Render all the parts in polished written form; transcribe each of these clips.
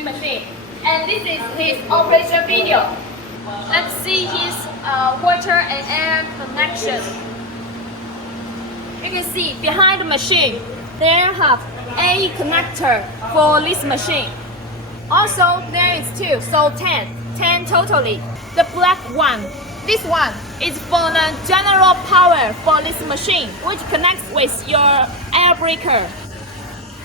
granulating machine. And this is his operation video. Let's see his water and air connection. You can see behind the machine, there have a connector for this machine. Also, there is two, so 10 totally. The black one, this one is for the general power for this machine, which connects with your air breaker.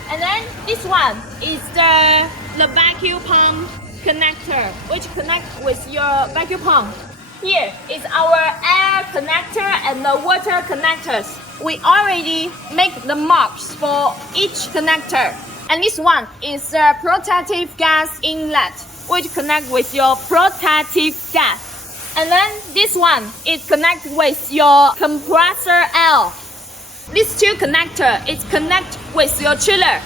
And then this one is the vacuum pump connector, which connects with your vacuum pump. Here is our air connector and the water connectors. We already make the marks for each connector. And this one is a protective gas inlet, which connects with your protective gas. And then this one is connected with your compressor air. These two connectors is connect with your chiller.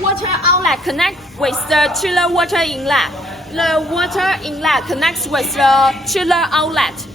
Water outlet connect with the chiller water inlet. The water inlet connects with the chiller outlet.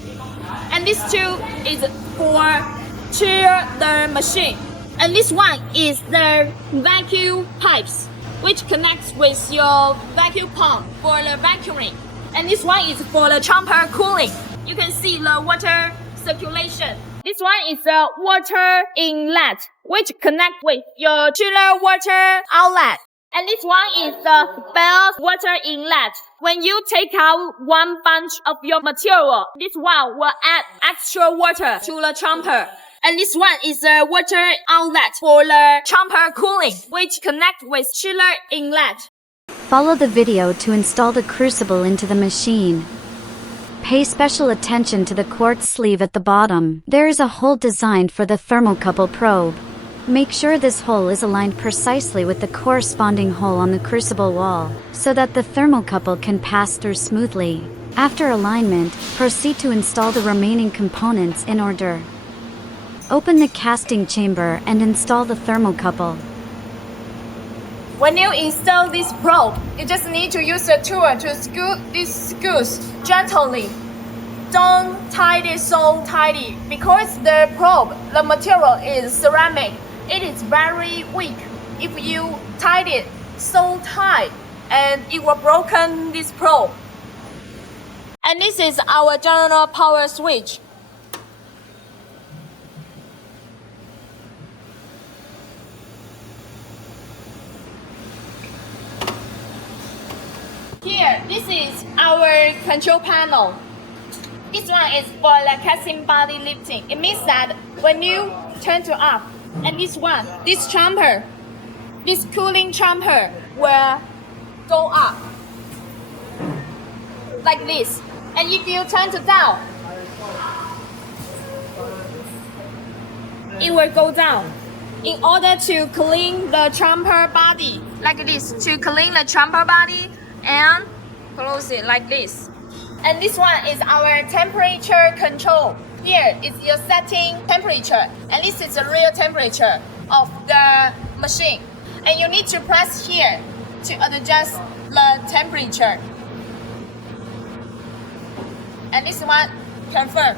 And these two is for chill the machine. And this one is the vacuum pipes, which connects with your vacuum pump for the vacuuming. And this one is for the chamber cooling. You can see the water circulation. This one is the water inlet, which connects with your chiller water outlet. And this one is the belt water inlet. When you take out one bunch of your material, this one will add extra water to the chamber. And this one is the water outlet for the chamber cooling, which connects with chiller inlet. Follow the video to install the crucible into the machine. Pay special attention to the quartz sleeve at the bottom. There is a hole designed for the thermocouple probe. Make sure this hole is aligned precisely with the corresponding hole on the crucible wall, so that the thermocouple can pass through smoothly. After alignment, proceed to install the remaining components in order. Open the casting chamber and install the thermocouple. When you install this probe, you just need to use a tool to screw these screws gently. Don't tie it so tightly because the probe, the material is ceramic. It is very weak. If you tie it so tight, and it will broken this probe. And this is our general power switch. Here, this is our control panel. This one is for the casting body lifting. It means that when you turn to up, and this one, this chamber, this cooling chamber will go up like this. And if you turn to down, it will go down. In order to clean the chamber body, like this, to clean the chamber body and close it like this. And this one is our temperature control. Here is your setting temperature, and this is the real temperature of the machine. And you need to press here to adjust the temperature. And this one confirm.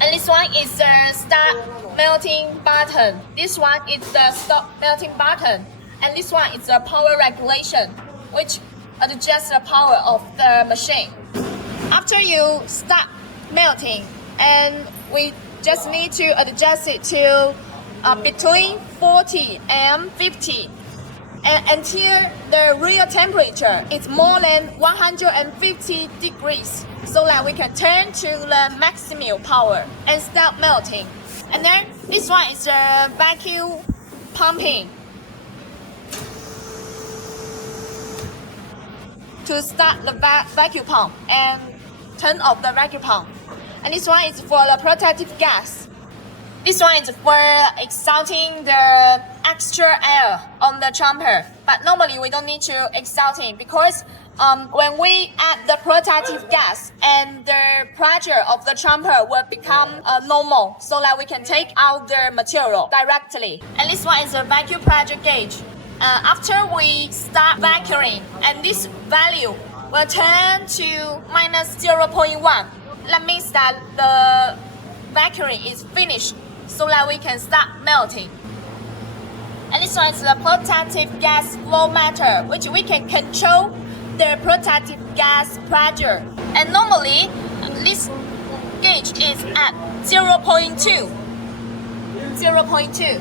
And this one is the start melting button. This one is the stop melting button. And this one is the power regulation, which adjusts the power of the machine. After you stop melting, and we just need to adjust it to between 40 and 50, and until the real temperature is more than 150 degrees, so that we can turn to the maximum power and stop melting. And then this one is the vacuum pumping. To start the vacuum pump and turn off the vacuum pump. And this one is for the protective gas. This one is for exhausting the extra air on the chamber. But normally we don't need to exhausting because when we add the protective gas, and the pressure of the chamber will become normal, so that we can take out the material directly. And this one is a vacuum pressure gauge. After we start vacuuming, and this value will turn to minus 0.1. That means that the vacuuming is finished, so that we can start melting. And this one is the protective gas flow meter, which we can control the protective gas pressure. And normally, this gauge is at 0.2. 0.2.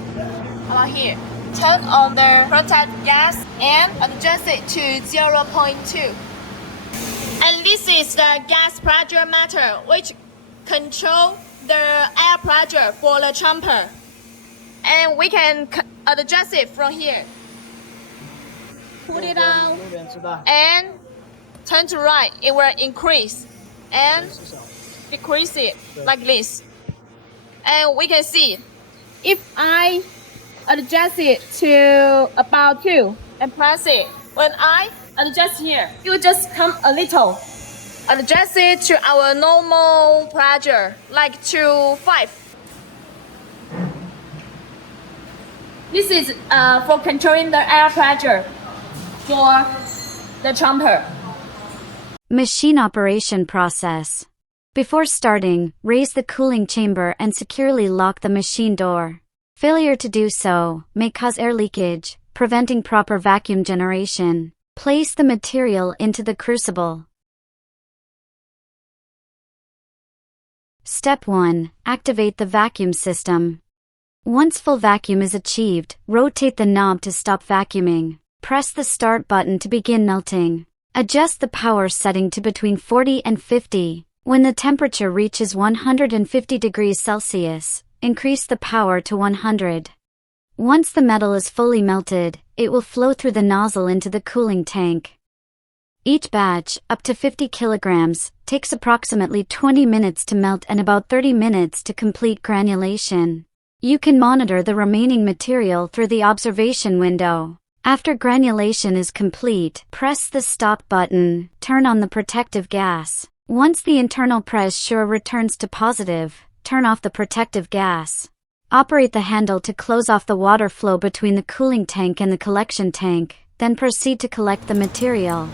How about here? Turn on the protective gas and adjust it to 0.2. And this is the gas pressure meter, which control the air pressure for the chamber. And we can adjust it from here. Put it down and turn to right. It will increase and decrease it like this. And we can see if I adjust it to about 2 and press it, when I adjust here, it will just come a little. Adjust it to our normal pressure, like to 5. This is for controlling the air pressure for the chamber. Machine operation process. Before starting, raise the cooling chamber and securely lock the machine door. Failure to do so may cause air leakage, preventing proper vacuum generation. Place the material into the crucible. Step 1. Activate the vacuum system. Once full vacuum is achieved, rotate the knob to stop vacuuming. Press the start button to begin melting. Adjust the power setting to between 40 and 50. When the temperature reaches 150 degrees Celsius, increase the power to 100. Once the metal is fully melted, it will flow through the nozzle into the cooling tank. Each batch, up to 50 kilograms, takes approximately 20 minutes to melt and about 30 minutes to complete granulation. You can monitor the remaining material through the observation window. After granulation is complete, press the stop button, turn on the protective gas. Once the internal pressure returns to positive, turn off the protective gas. Operate the handle to close off the water flow between the cooling tank and the collection tank, then proceed to collect the material.